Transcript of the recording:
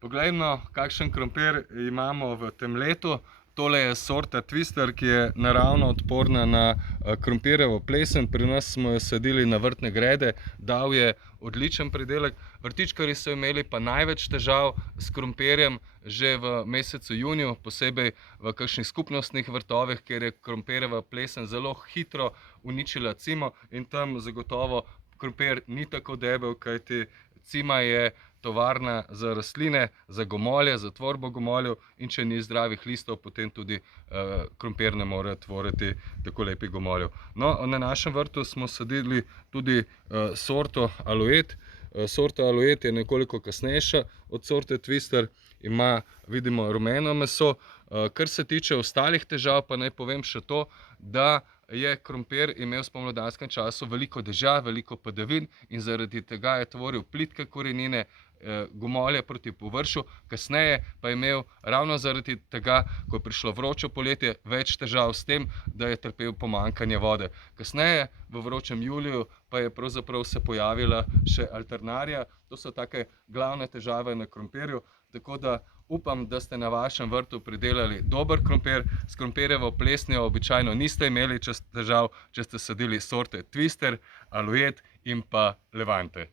Poglejmo, kakšen krompir imamo v tem letu. Tole je sorta Twister, ki je naravno odporna na krompirjevo plesen. Pri nas smo jo sadili na vrtne grede, dal je odličen pridelek. Vrtičkarji so imeli pa največ težav s krompirjem že v mesecu juniju, posebej v kakšnih skupnostnih vrtovih, kjer je krompirjeva plesen zelo hitro uničila cimo in tam zagotovo krompir ni tako debel, kajti cima je tovarna za rastline, za gomolje, za tvorbo gomoljev, in če ni zdravih listov, potem tudi krompir ne more tvoriti tako lepih gomoljev. No, na našem vrtu smo sadili tudi sorto Alouette. Sorta Alouette je nekoliko kasnejša od sorte Twister, ima, vidimo, rumeno meso. Kar se tiče ostalih težav, pa naj povem še to, da je krompir imel v spomladanskem času veliko dežja, veliko padavin in zaradi tega je tvoril plitke korenine, gomolje proti površju. Kasneje pa je imel ravno zaradi tega, ko je prišlo vroče poletje, več težav s tem, da je trpel pomanjkanje vode. Kasneje, v vročem juliju, pa je pravzaprav se pojavila še alternarija. To so take glavne težave na krompirju, tako da upam, da ste na vašem vrtu pridelali dober krompir. S krompirjevo plesnijo običajno niste imeli težav, če ste sadili sorte Twister, Alouette in pa Levante.